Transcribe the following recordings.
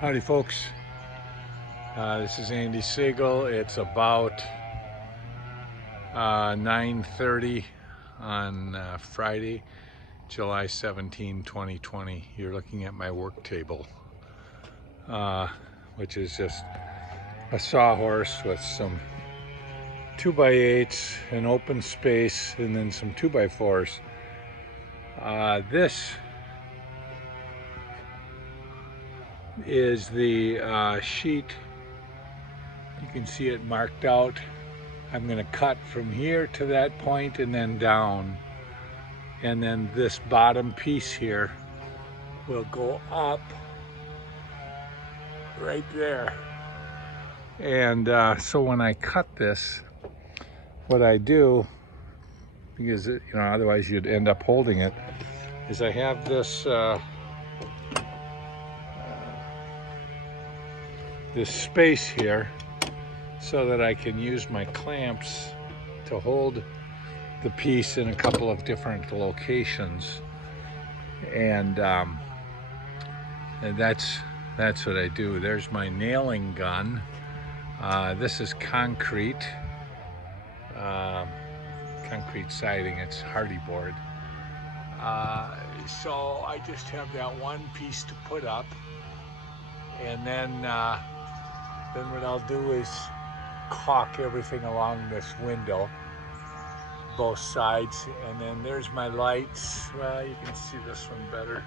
Howdy folks, this is Andy Siegel. It's about 9:30 on Friday, July 17, 2020. You're looking at my work table, which is just a sawhorse with some 2x8s, an open space, and then some 2x4s. This is the sheet. You can see it marked out. I'm going to cut from here to that point and then down, and then this bottom piece here will go up right there. And so when I cut this, what I do, because otherwise you'd end up holding it, is I have this this space here so that I can use my clamps to hold the piece in a couple of different locations, and that's what I do. There's my nailing gun. This is concrete siding. It's hardy board. So I just have that one piece to put up, and then what I'll do is caulk everything along this window, both sides, and then there's my lights. Well, you can see this one better.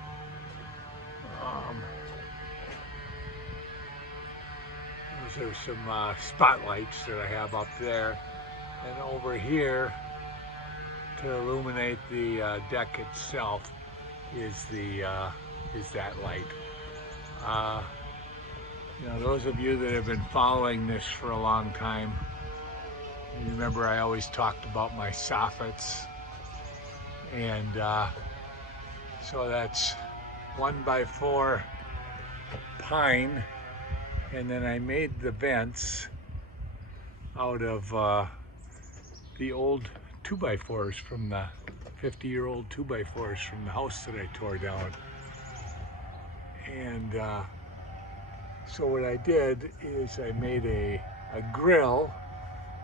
Those are some spotlights that I have up there, and over here to illuminate the deck itself is that light. Those of you that have been following this for a long time, you remember I always talked about my soffits, and so that's 1x4 pine, and then I made the vents out of the old 2x4s from the 50-year-old 2x4s from the house that I tore down. And so what I did is I made a grill,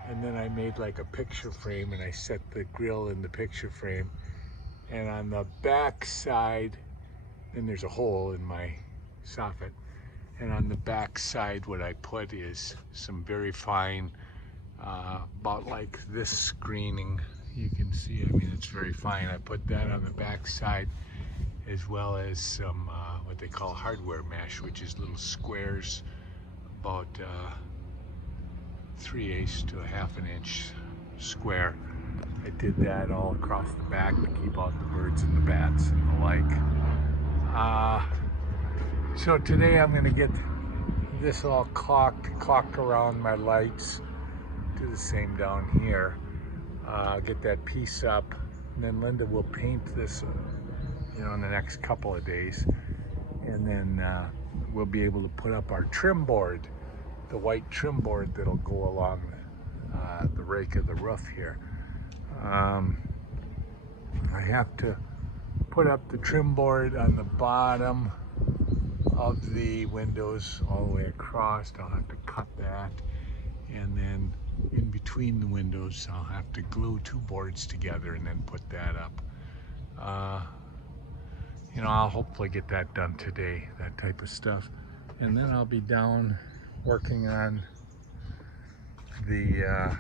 and then I made like a picture frame, and I set the grill in the picture frame. And on the back side, then there's a hole in my soffit. And on the back side, what I put is some very fine, about like this screening. You can see, it's very fine. I put that on the back side, as well as some what they call hardware mesh, which is little squares about 3/8 to a ½ inch square. I did that all across the back to keep out the birds and the bats and the like. So today I'm going to get this all caulk around my lights. Do the same down here. Get that piece up, and then Linda will paint this in the next couple of days, and then we'll be able to put up our trim board, the white trim board that'll go along the rake of the roof here. I have to put up the trim board on the bottom of the windows all the way across. I'll have to cut that, and then in between the windows I'll have to glue two boards together and then put that up. I'll hopefully get that done today, that type of stuff, and then I'll be down working on the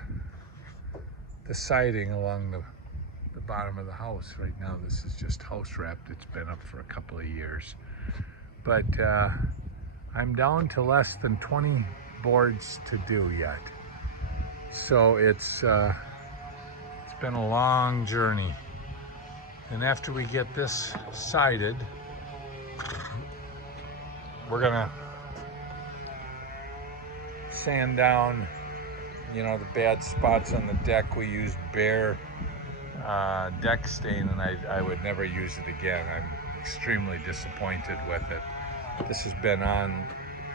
siding along the bottom of the house. Right now this is just house wrapped. It's been up for a couple of years, but I'm down to less than 20 boards to do yet. So it's been a long journey. And after we get this sided, we're gonna sand down, the bad spots on the deck. We used bare deck stain, and I would never use it again. I'm extremely disappointed with it. This has been on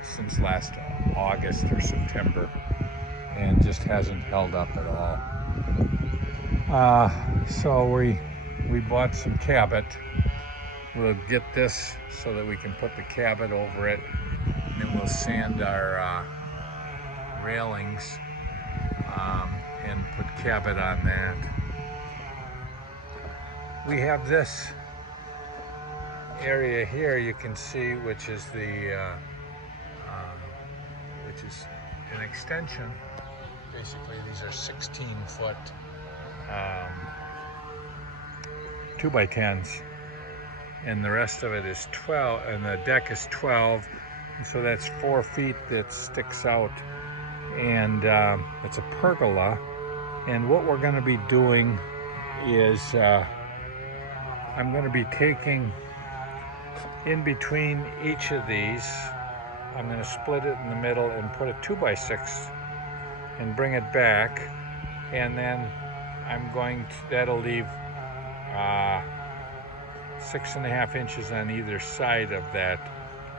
since last August or September, and just hasn't held up at all. So we bought some Cabot. We'll get this so that we can put the Cabot over it, and then we'll sand our railings and put Cabot on that. We have this area here you can see, which is an extension. Basically, these are 16-foot 2x10s, and the rest of it is 12, and the deck is 12, and so that's 4 feet that sticks out, and it's a pergola. And what we're going to be doing is I'm going to be taking in between each of these, I'm going to split it in the middle and put a 2x6 and bring it back, and then I'm going to, that'll leave 6.5 inches on either side of that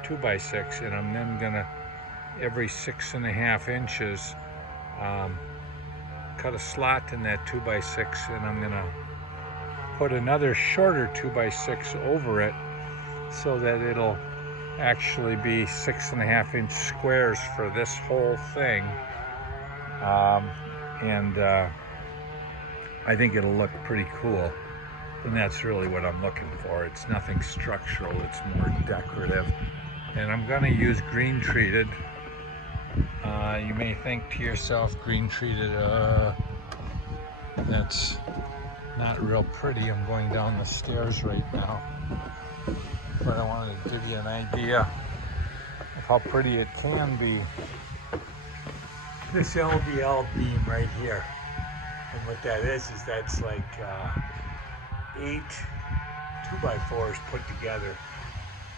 2x6, and I'm then gonna, every 6.5 inches, cut a slot in that 2x6, and I'm gonna put another shorter 2x6 over it so that it'll actually be 6.5 inch squares for this whole thing. I think it'll look pretty cool, and that's really what I'm looking for. It's nothing structural, it's more decorative. And I'm gonna use green treated. You may think to yourself, green treated, that's not real pretty. I'm going down the stairs right now, but I wanted to give you an idea of how pretty it can be. This LVL beam right here, and what that is that's like 8 2x4s put together.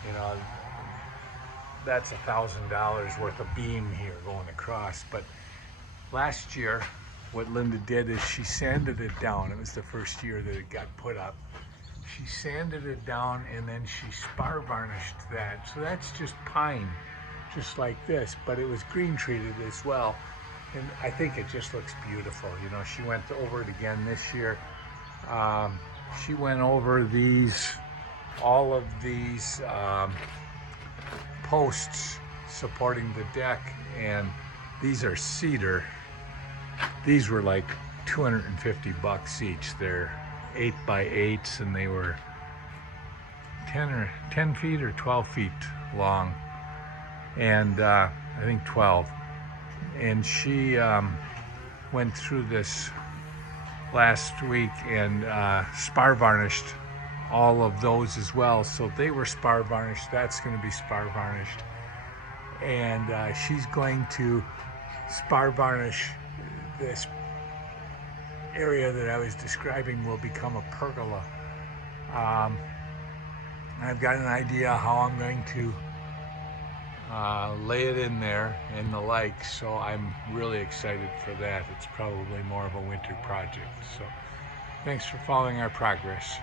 You know, that's $1,000 worth of beam here going across. But last year, what Linda did is she sanded it down. It was the first year that it got put up. She sanded it down and then she spar varnished that. So that's just pine, just like this, but it was green treated as well. And I think it just looks beautiful. You know, she went over it again this year. She went over all of these posts supporting the deck, and these are cedar. These were like $250 each. They're 8x8s, and they were 10 feet or 12 feet long, and I think 12. And she went through this last week and spar varnished all of those as well. So they were spar varnished, that's going to be spar varnished, and she's going to spar varnish this area that I was describing will become a pergola. I've got an idea how I'm going to lay it in there and the like, so I'm really excited for that. It's probably more of a winter project. So thanks for following our progress.